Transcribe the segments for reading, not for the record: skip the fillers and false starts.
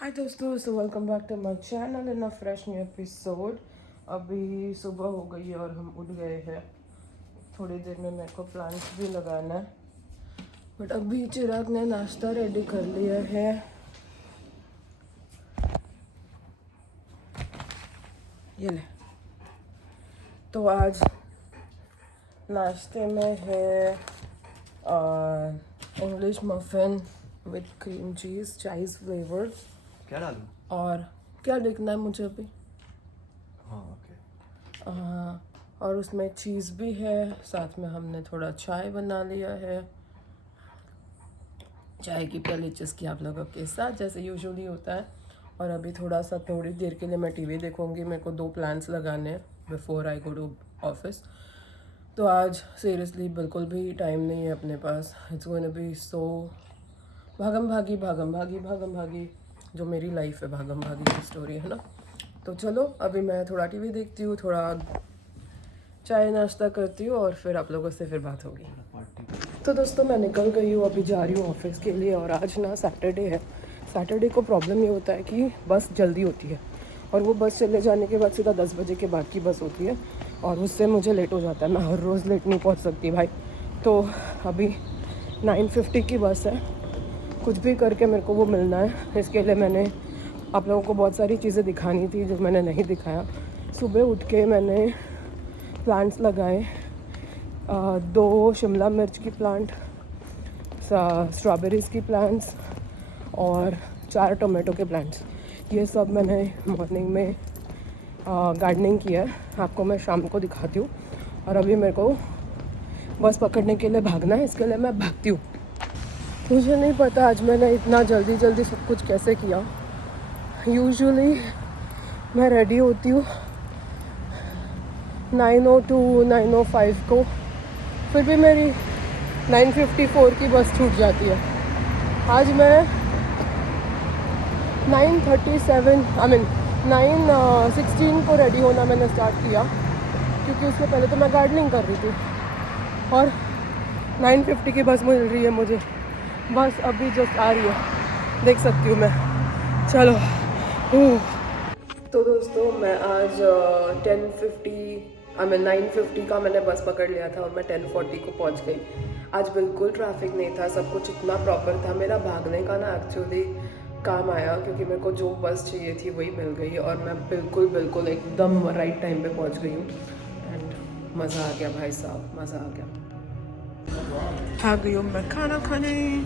हाय दोस्तों, so welcome back to my channel in a fresh new episode. अभी सुबह हो गई है और हम उठ गए हैं। थोड़ी देर में मेरे को प्लांट्स भी लगाना है, बट अभी चिराग ने नाश्ता रेडी कर लिया है। ये ले। तो आज नाश्ते में है English muffin with cream cheese chives flavoured. क्या डालूं? और क्या देखना है मुझे अभी? हाँ ओके। और उसमें चीज़ भी है, साथ में हमने थोड़ा चाय बना लिया है। चाय की प्याली चुस्की आप लोगों के साथ जैसे यूजुअली होता है। और अभी थोड़ी देर के लिए मैं टीवी देखूंगी। मेरे को 2 प्लान्स लगाने हैं before I go to office. तो आज सीरियसली बिल्कुल भी टाइम नहीं है अपने पास। It's going to be so भागम भागी जो मेरी लाइफ है, भागम भागी की स्टोरी है ना। तो चलो अभी मैं थोड़ा टीवी देखती हूँ, थोड़ा चाय नाश्ता करती हूँ और फिर आप लोगों से फिर बात होगी। तो दोस्तों मैं निकल गई हूँ, अभी जा रही हूँ ऑफिस के लिए। और आज ना सैटरडे है। सैटरडे को प्रॉब्लम ये होता है कि बस जल्दी होती है और वो बस चले जाने के बाद सीधा 10 बजे के बाद की बस होती है और उससे मुझे लेट हो जाता है। मैं हर रोज़ लेट नहीं पहुँच सकती भाई। तो अभी 9:50 की बस है। कुछ भी करके मेरे को वो मिलना है। इसके लिए मैंने आप लोगों को बहुत सारी चीज़ें दिखानी थी जो मैंने नहीं दिखाया। सुबह उठ के मैंने प्लांट्स लगाए, 2 शिमला मिर्च की प्लांट, स्ट्रॉबेरीज़ की प्लांट्स और 4 टोमेटो के प्लांट्स। ये सब मैंने मॉर्निंग में गार्डनिंग किया है। आपको मैं शाम को दिखाती हूँ। और अभी मेरे को बस पकड़ने के लिए भागना है, इसके लिए मैं भागती हूँ। मुझे नहीं पता आज मैंने इतना जल्दी सब कुछ कैसे किया। यूजुअली मैं रेडी होती हूँ 9:02 9:05 को, फिर भी मेरी 9:54 की बस छूट जाती है। आज मैं 9:16 को रेडी होना मैंने स्टार्ट किया, क्योंकि उससे पहले तो मैं गार्डनिंग कर रही थी। और 9:50 की बस मिल रही है मुझे। बस अभी जस्ट आ रही है, देख सकती हूँ मैं। चलो। तो दोस्तों मैं आज 9:50 का मैंने बस पकड़ लिया था और मैं 10:40 को पहुंच गई। आज बिल्कुल ट्रैफिक नहीं था, सब कुछ इतना प्रॉपर था। मेरा भागने का ना एक्चुअली काम आया, क्योंकि मेरे को जो बस चाहिए थी वही मिल गई और मैं बिल्कुल एकदम राइट टाइम पे पहुंच गई हूँ। एंड मज़ा आ गया भाई साहब, मज़ा आ गया। आ गई हूँ मैं खाना खाने।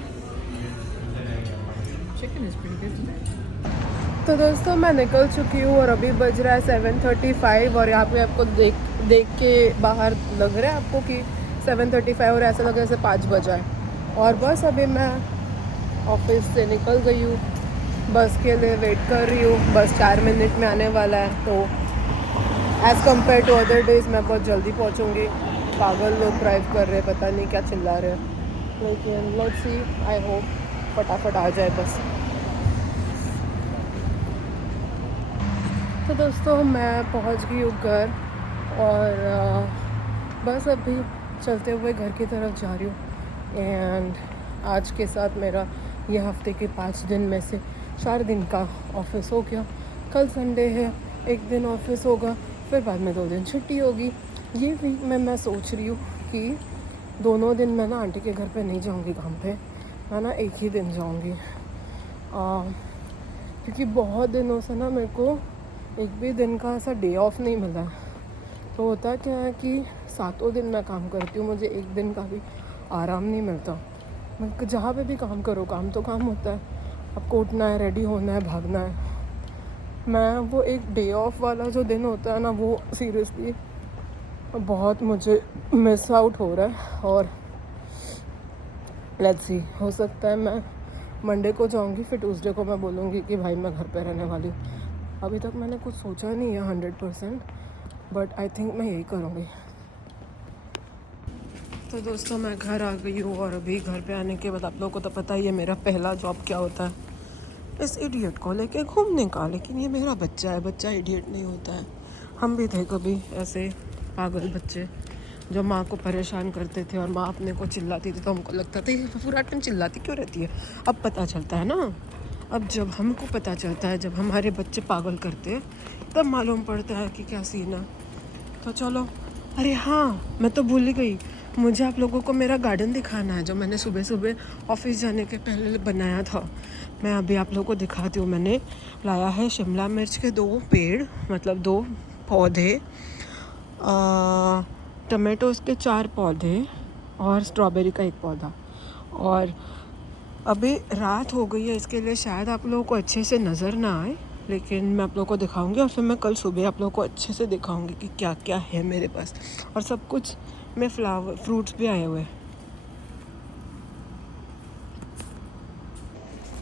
Chicken is pretty good. तो दोस्तों मैं निकल चुकी हूँ और अभी बज रहा है 7:35 और यहाँ पे आपको देख के बाहर लग रहा है आपको कि 7:35 और ऐसा लग रहा है जैसे 5 बजा है। और बस अभी मैं ऑफिस से निकल गई हूँ, बस के लिए वेट कर रही हूँ। बस 4 मिनट में आने वाला है। तो as compare to other days मैं बहुत जल्दी पहुँचूँगी। पागल लोग ड्राइव कर रहे हैं, पता नहीं क्या चिल्ला रहे हैं, लेकिन लेट्स सी, आई होप फटाफट आ जाए बस। तो दोस्तों मैं पहुंच गई हूँ घर और बस अभी चलते हुए घर की तरफ जा रही हूँ। एंड आज के साथ मेरा ये हफ्ते के 5 दिन में से 4 दिन का ऑफिस हो गया। कल संडे है, 1 दिन ऑफिस होगा, फिर बाद में 2 दिन छुट्टी होगी। ये वीक में मैं सोच रही हूँ कि दोनों दिन मैं ना आंटी के घर पे नहीं जाऊँगी काम पे, मैं ना एक ही दिन जाऊँगी। क्योंकि बहुत दिनों से ना मेरे को एक भी दिन का ऐसा डे ऑफ नहीं मिला है। तो होता क्या है कि 7 दिन मैं काम करती हूँ, मुझे एक दिन का भी आराम नहीं मिलता। मैं जहाँ पे भी काम करो, काम तो काम होता है, आपको उठना है, रेडी होना है, भागना है। मैं वो एक डे ऑफ वाला जो दिन होता है ना, वो सीरियसली बहुत मुझे मिस आउट हो रहा है। और लेट्स सी, हो सकता है मैं मंडे को जाऊँगी, फिर ट्यूसडे को मैं बोलूँगी कि भाई मैं घर पे रहने वाली हूँ। अभी तक मैंने कुछ सोचा नहीं है 100%, बट आई थिंक मैं यही करूँगी। तो दोस्तों मैं घर आ गई हूँ और अभी घर पे आने के बाद आप लोगों को तो पता ही है मेरा पहला जॉब क्या होता है, इस इडियट को लेके घूमने का। लेकिन ये मेरा बच्चा है, बच्चा इडियट नहीं होता है। हम भी थे कभी ऐसे पागल बच्चे जो माँ को परेशान करते थे और माँ अपने को चिल्लाती थी तो हमको लगता था ये पूरा टाइम चिल्लाती क्यों रहती है। अब पता चलता है ना, अब जब हमको पता चलता है, जब हमारे बच्चे पागल करते हैं, तब मालूम पड़ता है कि क्या सीन है। तो चलो, अरे हाँ, मैं तो भूल ही गई, मुझे आप लोगों को मेरा गार्डन दिखाना है जो मैंने सुबह सुबह ऑफिस जाने के पहले बनाया था। मैं अभी आप लोगों को दिखाती हूँ। मैंने लाया है शिमला मिर्च के 2 पेड़, मतलब 2 पौधे, टमाटोज़ के 4 पौधे और स्ट्रॉबेरी का 1 पौधा। और अभी रात हो गई है, इसके लिए शायद आप लोगों को अच्छे से नज़र ना आए, लेकिन मैं आप लोगों को दिखाऊंगी और फिर मैं कल सुबह आप लोगों को अच्छे से दिखाऊंगी कि क्या क्या है मेरे पास। और सब कुछ में फ्रूट्स भी आए हुए हैं।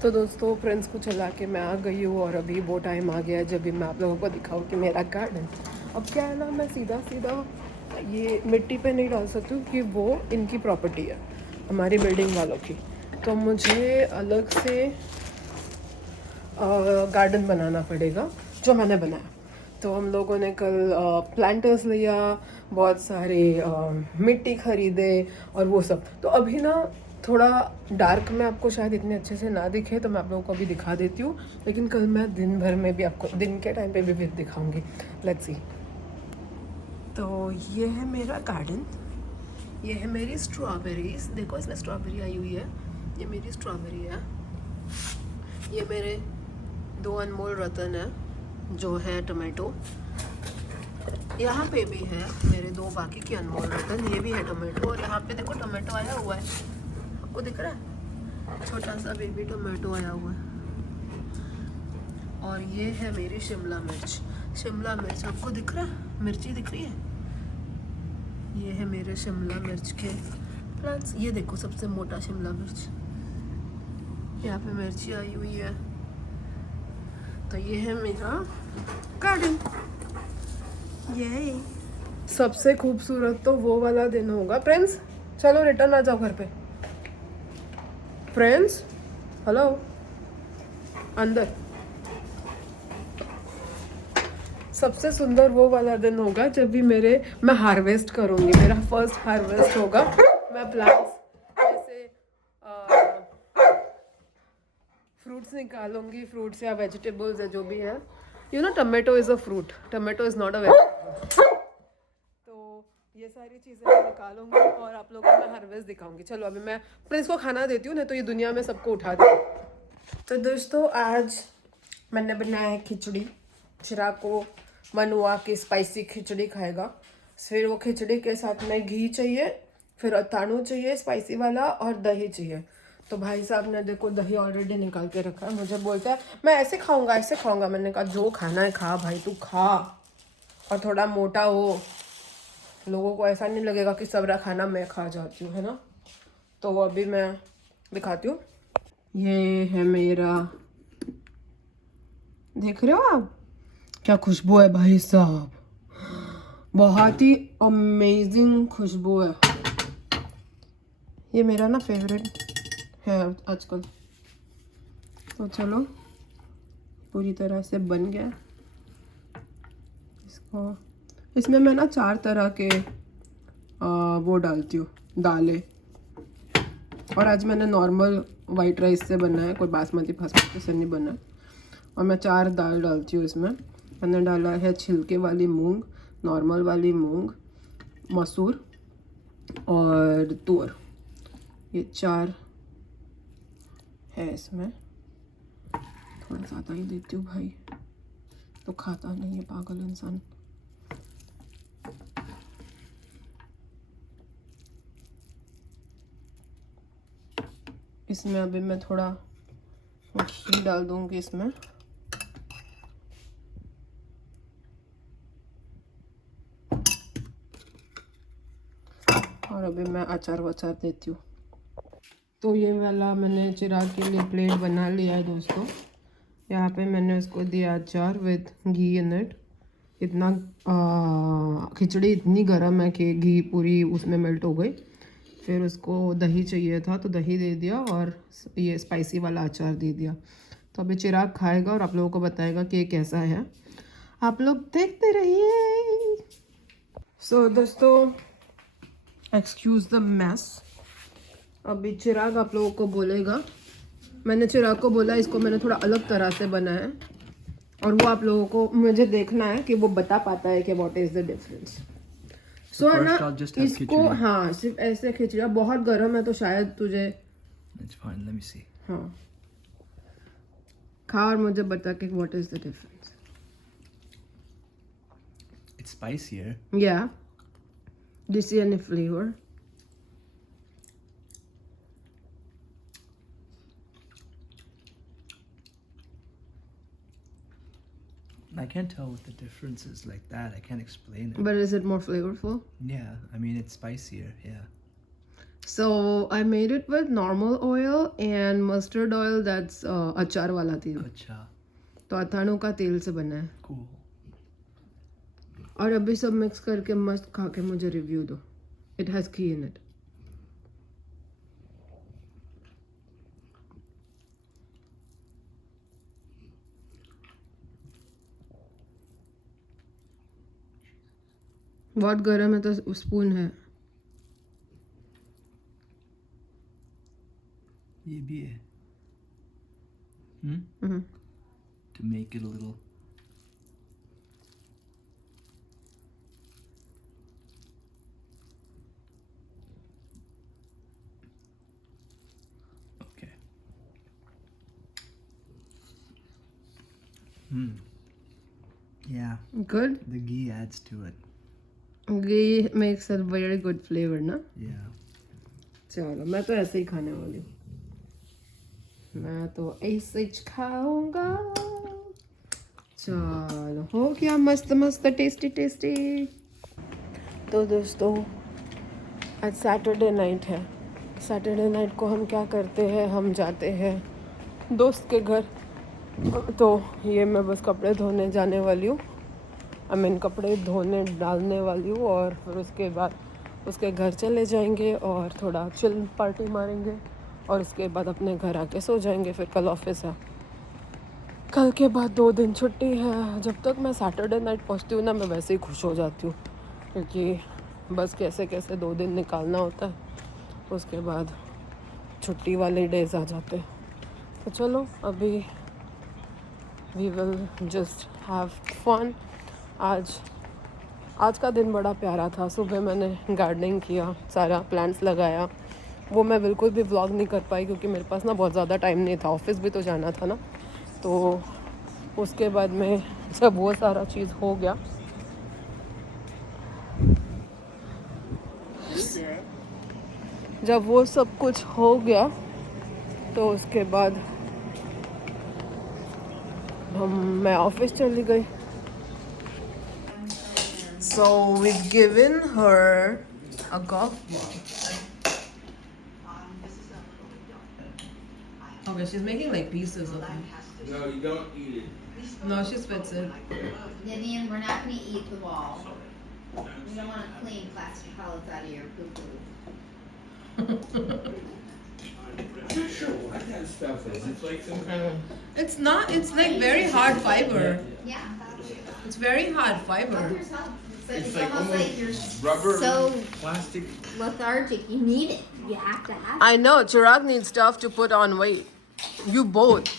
तो दोस्तों, फ्रेंड्स को चला के मैं आ गई हूँ और अभी वो टाइम आ गया है जब भी मैं आप लोगों को दिखाऊँ कि मेरा गार्डन। अब क्या है ना, मैं सीधा सीधा ये मिट्टी पे नहीं डाल सकती हूँ कि वो इनकी प्रॉपर्टी है, हमारी बिल्डिंग वालों की। तो मुझे अलग से गार्डन बनाना पड़ेगा जो मैंने बनाया। तो हम लोगों ने कल प्लांटर्स लिया, बहुत सारे मिट्टी खरीदे और वो सब। तो अभी ना थोड़ा डार्क में आपको शायद इतने अच्छे से ना दिखे, तो मैं आप लोगों को अभी दिखा देती हूँ, लेकिन कल मैं दिन भर में भी आपको दिन के टाइम पे भी दिखाऊंगी। Let's see. तो ये है मेरा गार्डन, ये है मेरी स्ट्रॉबेरीज। देखो, इसमें स्ट्रॉबेरी आई हुई है, ये मेरी स्ट्रॉबेरी है। ये मेरे 2 अनमोल रतन है जो है टमाटो। यहाँ पे भी है मेरे 2 बाकी के अनमोल रतन, ये भी है टमाटो। और यहाँ पे देखो टमाटो आया हुआ है, आपको दिख रहा है, छोटा सा बेबी टमाटो आया हुआ है। और ये है मेरी शिमला मिर्च। शिमला मिर्च आपको दिख रहा है, मिर्ची दिख रही है। ये है मेरे शिमला मिर्च के प्लांट्स। ये देखो सबसे मोटा शिमला मिर्च, यहाँ पे मिर्ची आई हुई है। तो ये है मेरा गार्डन। ये सबसे खूबसूरत तो वो वाला दिन होगा। फ्रेंड्स चलो रिटर्न आ जाओ घर पे। फ्रेंड्स हेलो, अंदर। सबसे सुंदर वो वाला दिन होगा जब भी मैं हार्वेस्ट करूँगी, मेरा फर्स्ट हार्वेस्ट होगा। मैं प्लांट्स जैसे फ्रूट्स निकालूंगी, फ्रूट्स या वेजिटेबल्स या जो भी है। You know tomato is a fruit, tomato is not a vegetable. तो ये सारी चीज़ें मैं निकालूंगी और आप लोगों को मैं हार्वेस्ट दिखाऊंगी। चलो अभी मैं प्रिंस को खाना देती हूँ, नहीं तो ये दुनिया में सबको उठा दे। तो दोस्तों, आज मैंने बनाया है खिचड़ी। चिराग को मन हुआ कि स्पाइसी खिचड़ी खाएगा, फिर वो खिचड़ी के साथ में घी चाहिए, फिर अताणु चाहिए स्पाइसी वाला, और दही चाहिए। तो भाई साहब ने देखो दही ऑलरेडी निकाल के रखा है। मुझे बोलता है मैं ऐसे खाऊंगा ऐसे खाऊंगा। मैंने कहा जो खाना है खा भाई, तू खा और थोड़ा मोटा हो, लोगों को ऐसा नहीं लगेगा कि सबरा खाना मैं खा जाती हूँ, है ना। तो अभी मैं दिखाती हूँ। ये है मेरा, देख रहे हो आप क्या खुशबू है भाई साहब, बहुत ही अमेजिंग खुशबू है। ये मेरा ना फेवरेट है आजकल। तो चलो, पूरी तरह से बन गया इसको। इसमें मैं ना 4 तरह के वो डालती हूँ, दालें। और आज मैंने नॉर्मल वाइट राइस से बना है, कोई बासमती फासमती से नहीं बना। और मैं 4 दाल डालती हूँ इसमें। मैंने डाला है छिलके वाली मूंग, नॉर्मल वाली मूंग, मसूर और तुअर। ये 4 है इसमें। थोड़ा ज़्यादा ही देती हूँ भाई, तो खाता नहीं है पागल इंसान। इसमें अभी मैं थोड़ा घी डाल दूँगी इसमें। और अभी मैं अचार वचार देती हूँ। तो ये वाला मैंने चिराग के लिए प्लेट बना लिया है दोस्तों। यहाँ पे मैंने उसको दिया अचार विद घी इन इट। इतना खिचड़ी इतनी गर्म है कि घी पूरी उसमें मेल्ट हो गई। फिर उसको दही चाहिए था तो दही दे दिया और ये स्पाइसी वाला अचार दे दिया। तो अभी चिराग खाएगा और आप लोगों को बताएगा कि ये कैसा है। आप लोग देखते रहिए। सो दोस्तों, एक्सक्यूज़ द मैस। अभी चिराग आप लोगों को बोलेगा मैंने चिराग को बोला इसको मैंने थोड़ा अलग तरह से बनाया है और वो आप लोगों को मुझे देखना है कि वो बता पाता है कि व्हाट इज द डिफरेंस। सो है ना, first I'll just have इसको खिचड़ी। हाँ सिर्फ ऐसे खिचड़ा, बहुत गर्म है तो शायद तुझे It's fine. Let me see. हाँ खा और मुझे बता कि what is the difference. It's spicier. Yeah. Do you see any flavor? I can't tell what the difference is like that. I can't explain it. But is it more flavorful? Yeah, I mean it's spicier. Yeah. So I made it with normal oil and mustard oil. That's अचार वाला तेल। Acha. तो अथाणु का तेल से बना है। Cool. और अभी सब मिक्स करके मस्त खा के मुझे रिव्यू दो। It has ghee in it. बहुत गर्म है तो स्पून है। ये भी है. Hmm? Mhm. To make it a little. Okay. Hmm. Yeah, Good. the ghee adds to it. Ghee makes a very good flavor ना। Yeah. चलो मैं तो ऐसे ही खाने वाली हूँ। मैं तो ऐसे ही खाऊंगा। चलो हो गया मस्त मस्त टेस्टी टेस्टी। तो दोस्तों आज सैटरडे नाइट है। सैटरडे नाइट को हम क्या करते हैं, हम जाते हैं दोस्त के घर। तो ये मैं बस कपड़े धोने जाने वाली हूँ। आई मीन कपड़े धोने डालने वाली हूँ और फिर उसके बाद उसके घर चले जाएंगे और थोड़ा चिल पार्टी मारेंगे और उसके बाद अपने घर आके सो जाएंगे। फिर कल ऑफिस है। कल के बाद 2 दिन छुट्टी है। जब तक मैं सैटरडे नाइट पहुँचती हूँ ना मैं वैसे ही खुश हो जाती हूँ, क्योंकि बस कैसे कैसे 2 दिन निकालना होता है। उसके बाद छुट्टी वाले डेज आ जाते हैं। तो चलो अभी we will just have fun. आज का दिन बड़ा प्यारा था। सुबह मैंने गार्डनिंग किया, सारा प्लांट्स लगाया। वो मैं बिल्कुल भी व्लॉग नहीं कर पाई क्योंकि मेरे पास ना बहुत ज़्यादा टाइम नहीं था, ऑफिस भी तो जाना था ना। तो उसके बाद में जब वो सारा चीज़ हो गया, जब वो सब कुछ हो गया तो उसके बाद मैं ऑफिस चली गई। So we've given her a golf ball. Okay, she's making like pieces of it. No, you don't eat it. No, she spits it. Vivian, we're not going to eat the ball. We don't want to clean plastic pellets out of your poo-poo. I'm not sure what that stuff is. It's like some kind of. It's not. It's like very hard fiber. Yeah. It's very hard fiber. Doctors help. But It's it's like almost like you're almost rubber, so plastic. lethargic. You need it. You have to have it. I know Chirag needs stuff to put on weight. You both.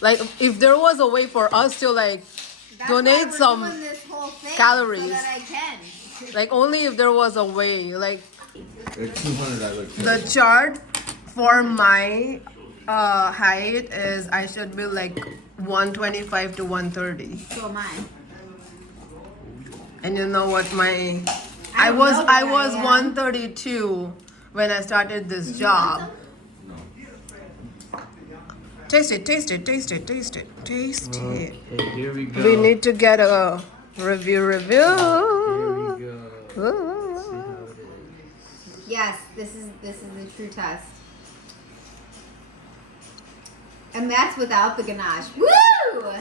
Like if there was a way for us to like That's donate why we're some doing this whole thing calories. so that I can. Like only if there was a way. Like At 200, I look. the chart for my height is I should be like 125 to 130. So am I. And you know what my I don't was know I what was I am. 132 when I started this job. Taste it, taste it, taste it, taste it, taste it. Okay, here we go. We need to get a review. Here we go. Yes, this is the true test. And that's without the ganache. Woo!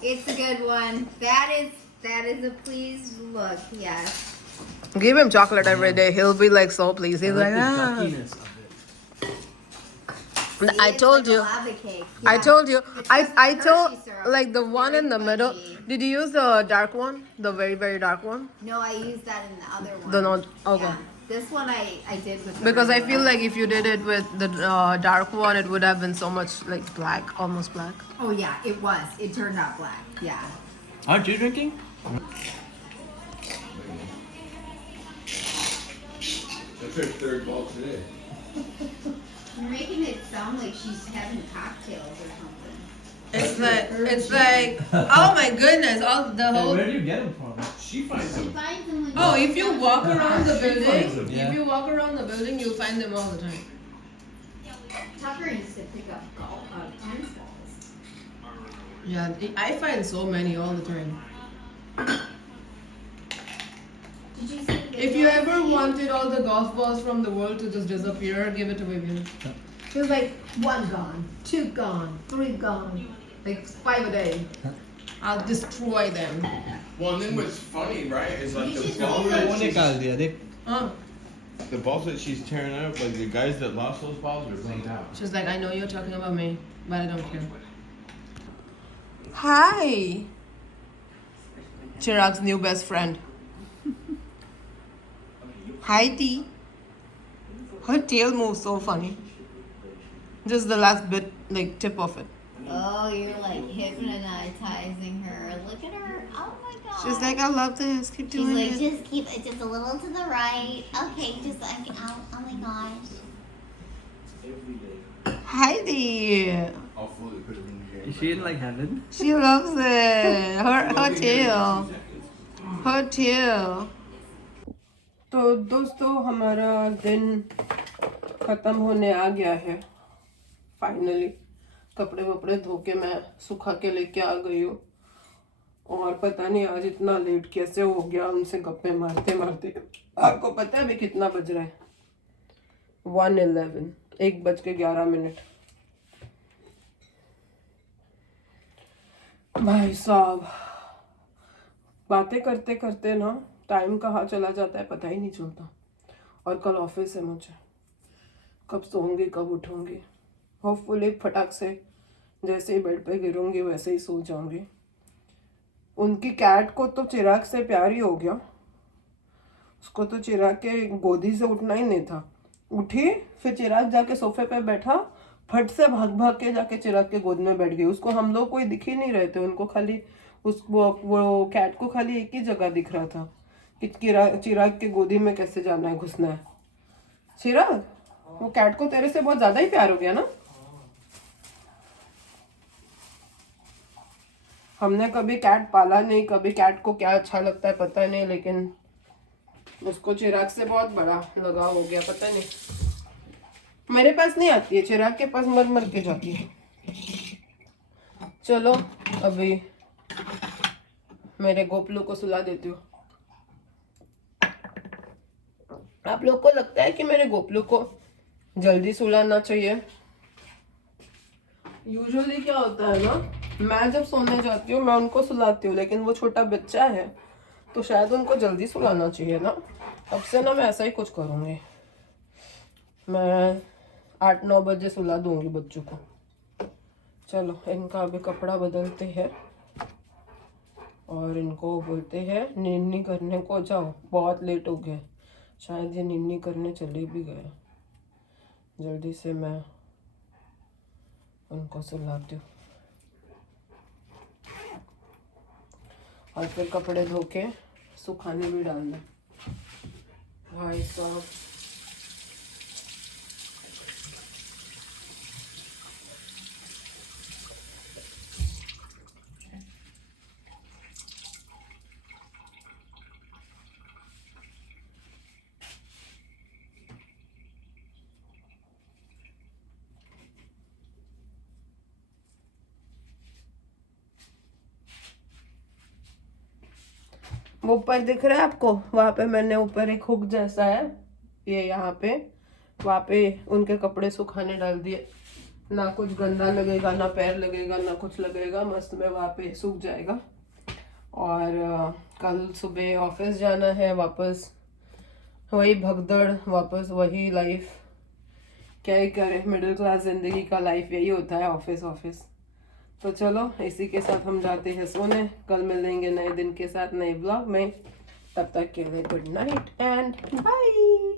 It's a good one. That is a pleased look. Yes. Give him chocolate every day. He'll be like so pleased. He's like, the ah. guttiness of it. I It's told like you. a lava cake. I Yeah. told you. It's I just I told Hershey syrup. like the one Very in the middle. crunchy. Did you use the dark one? The very very dark one? No, I used that in the other one. The not okay. Yeah. This one I did with the Because I regular. feel like if you did it with the dark one, it would have been so much like black, almost black. Oh yeah, it was. It turned out black. Yeah. Aren't you drinking? That's her third ball today. You're making it sound like she's having cocktails or something. It's like, oh my goodness, all the Hey, whole. where do you get them from? She finds them. Find them like Oh, if you walk around the finds building, them. Yeah. if you walk around the building, you'll find them all the time. Tucker used to pick up tennis balls. Yeah, I find so many all the time. Did you see the If you video I ever sent you? wanted all the golf balls from the world to just disappear, give it to Vivian. She's like, 1 gone, 2 gone, 3 gone, like 5 a day. I'll destroy them. Well, and then what's funny, right, is like You the should balls see that वो she's, निकाल दिया देख. the balls that she's tearing up, like the guys that lost those balls are laid out. She's like, I know you're talking about me, but I don't care. Hi! Chirag's new best friend. Hi, T. Her tail moves so funny. Just the last bit, like tip of it. Oh, you're like hypnotizing her. Look at her. Oh my god. She's like, I love this. Keep She's doing like, it. just keep it just a little to the right. Okay, just like, oh my gosh. Heidi. I'll fully put them in the game. Is she in like heaven? She loves it. Her tail. Her tail. तो दोस्तों हमारा दिन ख़त्म होने आ गया है finally. कपड़े वपड़े धो के मैं सुखा के लेके आ गई हूँ और पता नहीं आज इतना लेट कैसे हो गया उनसे गप्पे मारते मारते. आपको पता है अभी कितना बज रहा है? 1:11. 1:11. भाई साहब बातें करते करते ना टाइम कहाँ चला जाता है पता ही नहीं चलता. और कल ऑफिस है मुझे. कब सोऊंगी कब उठूंगी. होपफुली फटाक से जैसे ही बेड पे गिरूंगी वैसे ही सो जाऊंगी. उनकी कैट को तो चिराग से प्यार ही हो गया. उसको तो चिराग के गोदी से उठना ही नहीं था. उठी फिर चिराग जाके सोफे पे बैठा फट से भाग भाग के जाके चिराग के गोद में बैठ गई. उसको हम लोग कोई दिख ही नहीं रहे थे. उनको खाली वो कैट को खाली एक ही जगह दिख रहा था कि चिराग के गोदी में कैसे जाना है घुसना है. चिराग वो कैट को तेरे से बहुत ज्यादा ही प्यार हो गया ना. हमने कभी कैट पाला नहीं. कभी कैट को क्या अच्छा लगता है पता नहीं लेकिन उसको चिराग से बहुत बड़ा लगाव हो गया. पता नहीं मेरे पास नहीं आती है चिराग के पास मर मर के जाती है. चलो अभी मेरे गोपलू को सुला देती हूँ. आप लोग को लगता है कि मेरे गोपलू को जल्दी सुलाना चाहिए? यूजुअली क्या होता है ना मैं जब सोने जाती हूँ मैं उनको सुलाती हूँ लेकिन वो छोटा बच्चा है तो शायद उनको जल्दी सुलाना चाहिए ना. अब से ना मैं ऐसा ही कुछ करूँगी. मैं 8-9 बजे सुला दूंगी बच्चों को. चलो इनका अभी कपड़ा बदलते हैं और इनको बोलते हैं नींद करने को जाओ. बहुत लेट हो गया. शायद ये नींद करने चले भी गए. जल्दी से मैं उनको सुलाती हूँ और फिर कपड़े धो के सुखाने भी डालना. भाई साहब वो ऊपर दिख रहा है आपको? वहाँ पे मैंने ऊपर एक हुक जैसा है ये यहाँ पे. वहाँ पे उनके कपड़े सुखाने डाल दिए. ना कुछ गंदा लगेगा ना पैर लगेगा ना कुछ लगेगा. मस्त में वहाँ पे सूख जाएगा. और कल सुबह ऑफिस जाना है. वापस वही भगदड़. वापस वही लाइफ. क्या ही करें. मिडिल क्लास ज़िंदगी का लाइफ यही होता है. ऑफिस. तो चलो इसी के साथ हम जाते हैं सोने. कल मिलेंगे नए दिन के साथ नए ब्लॉग में. तब तक के लिए गुड नाइट एंड बाय.